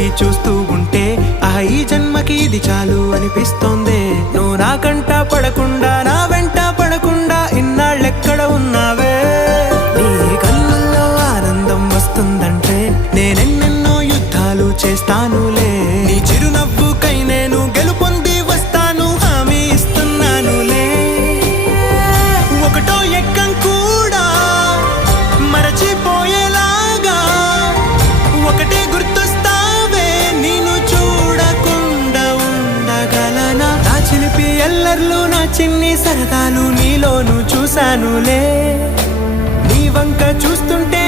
పెట్టి చూస్తూ ఉంటే ఈ జన్మకి ఇది చాలు అనిపిస్తోంది. నువ్వు నా కంట పడకుండా నా వెంట పడకుండా ఇన్నాళ్ళెక్కడ ఉన్నావే? నీ కళ్ళల్లో ఆనందం వస్తుందంటే నేనెన్నెన్నో యుద్ధాలు చేస్తానులే. నీ చిరునవ్వుకై నేను గెలుపొంది వస్తాను, హామీ ఇస్తున్నానులే. ఒకటో ఎక్కం కూడా మరచిపోయేలాగా ఒకటే గుర్తొస్తావే, నేను చూడకుండా ఉండగలనా? నా చిలిపి ఎల్లర్లు నా చిన్ని సరదాలు నీలోను చూశానులే. నీ వంక చూస్తుంటే